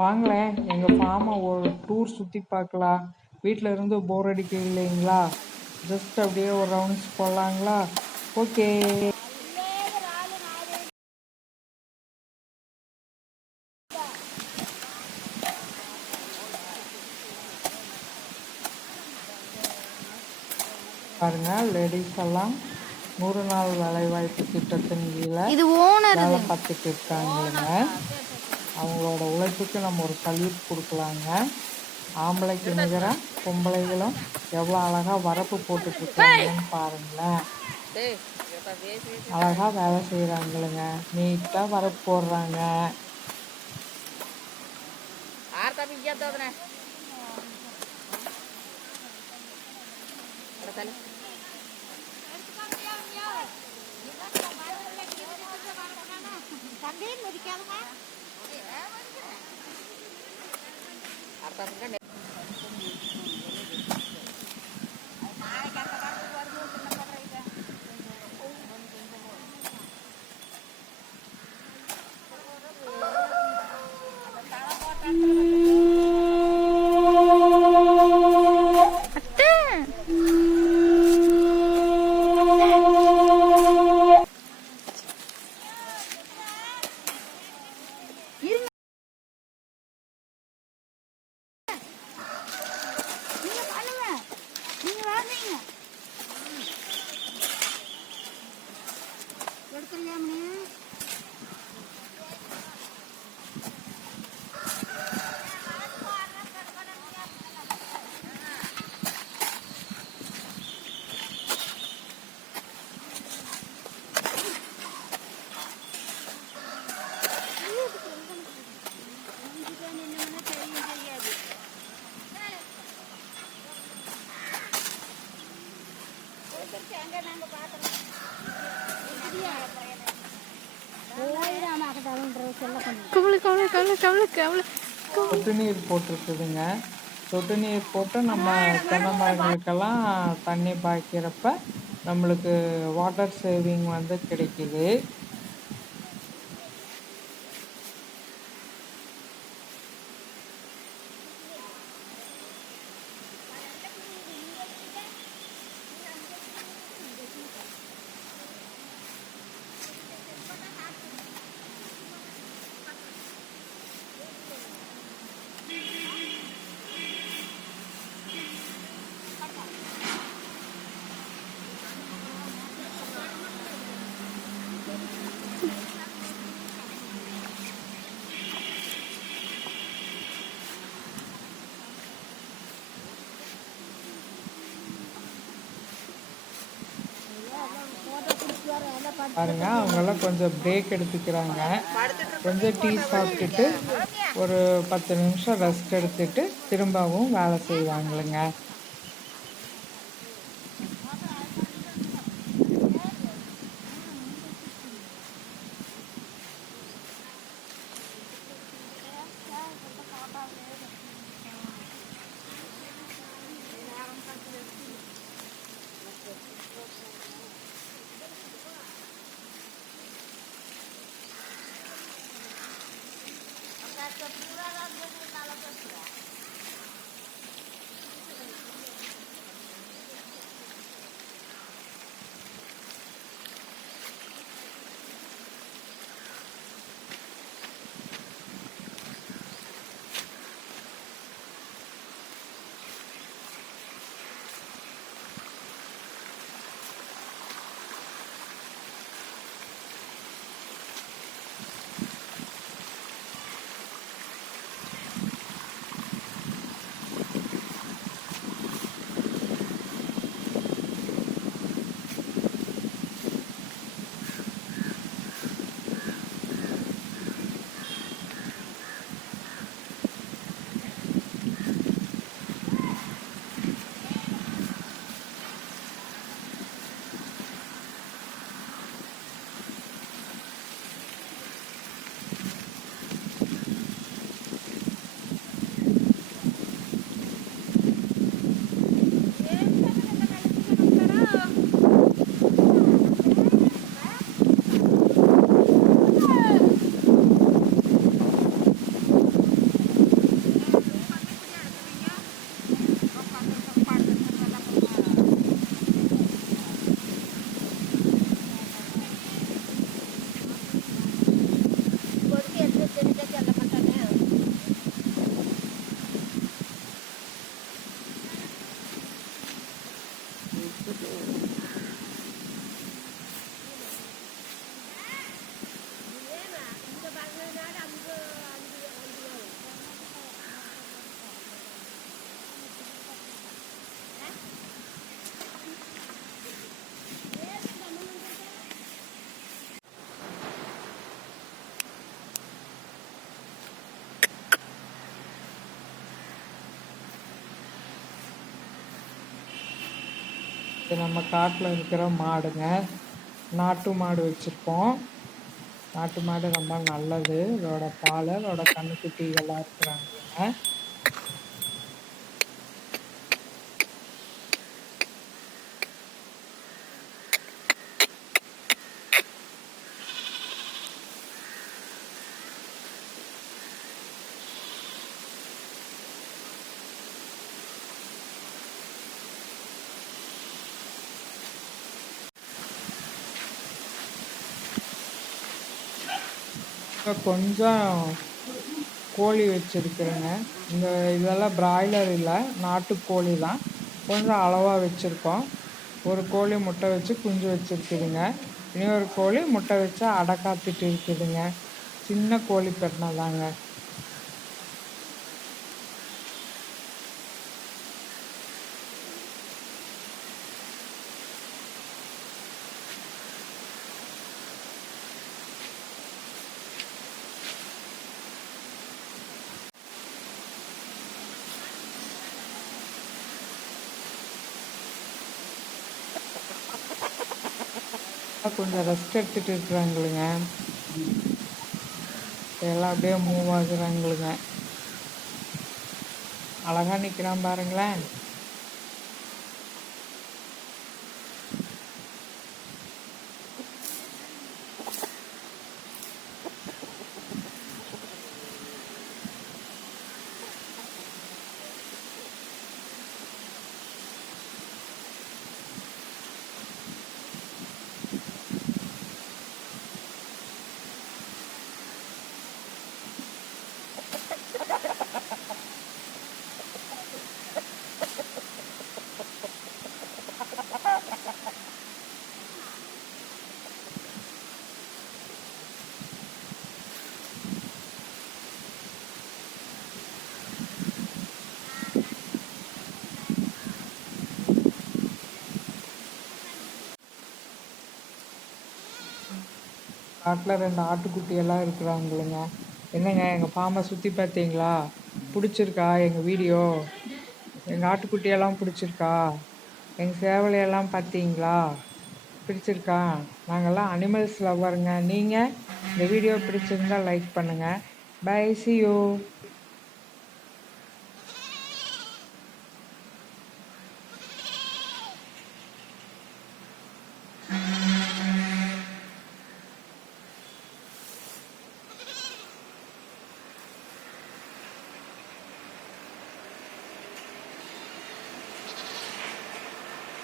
வாங்களேன், எங்கள் ஃபார்மை ஒரு டூர் சுற்றி பார்க்கலாம். வீட்டில் இருந்து போர் அடிக்க இல்லைங்களா? ஜஸ்ட் அப்படியே ஒரு ரவுண்ட்ஸ் போகலாங்களா? ஓகே. பாருங்க, லேடிஸ் எல்லாம் 100 நாள் வேலைவாய்ப்பு திட்டத்தின் கீழே வேலை பார்த்துட்டு இருக்காங்களுங்க. அவங்களோட உழைப்புக்கு நம்ம ஒரு சல்யூட் கொடுக்கலாங்க. ஆம்பளைக்கு நிகராக பொம்பளைகளும் எவ்வளோ அழகாக வரப்பு போட்டுட்ருக்காங்கன்னு பாருங்களேன். அழகாக வேலை செய்கிறாங்களுங்க. நீட்டாக வரப்பு போடுறாங்க. சொட்டு நீர் போட்டிருக்குதுங்க. சொட்டு நீர் போட்டு நம்ம தென்னை மரங்களுக்கெல்லாம் தண்ணி பாய்க்கிறப்ப நம்மளுக்கு வாட்டர் சேவிங் வந்து கிடைக்குது. பாருங்க, அவங்கெல்லாம் கொஞ்சம் பிரேக் எடுத்துக்கிறாங்க. கொஞ்சம் டீ சாப்பிட்டுட்டு ஒரு 10 நிமிஷம் ரெஸ்ட் எடுத்துட்டு திரும்பவும் வேலை செய்வாங்களுங்க. இது நம்ம காட்டில் இருக்கிற மாடுங்க. நாட்டு மாடு வச்சுருக்கோம். நாட்டு மாடு ரொம்ப நல்லது. அதோட பால், அதோட கன்றுக்குட்டிகள்லாம் இருக்கிறாங்களுங்க. இப்போ கொஞ்சம் கோழி வச்சுருக்குறேங்க. இந்த இதெல்லாம் பிராய்லர் இல்லை, நாட்டுக்கோழி தான். கொஞ்சம் அளவாக வச்சுருக்கோம். ஒரு கோழி முட்டை வச்சு குஞ்சு வச்சுருக்குதுங்க. இன்னொரு கோழி முட்டை வச்சு அடை காத்துட்டு இருக்குதுங்க. சின்ன கோழி பெட்டினா தாங்க. கொஞ்சம் ரெஸ்ட் எடுத்துகிட்டு இருக்கிறாங்களுங்க. எல்லாம் அப்படியே மூவ் ஆகுறாங்களுங்க. அழகா நிற்கிறான் பாருங்களேன். காட்டில் 2 ஆட்டுக்குட்டியெல்லாம் இருக்கிறாங்களுங்க. என்னங்க எங்கள் ஃபார்மை சுற்றி பார்த்தீங்களா? பிடிச்சிருக்கா எங்கள் வீடியோ? எங்கள் ஆட்டுக்குட்டியெல்லாம் பிடிச்சிருக்கா? எங்கள் சேவலையெல்லாம் பார்த்தீங்களா? பிடிச்சிருக்கா? நாங்கள்லாம் அனிமல்ஸ் லவ்வருங்க. நீங்கள் இந்த வீடியோ பிடிச்சிருந்தா லைக் பண்ணுங்கள். Bye, see you.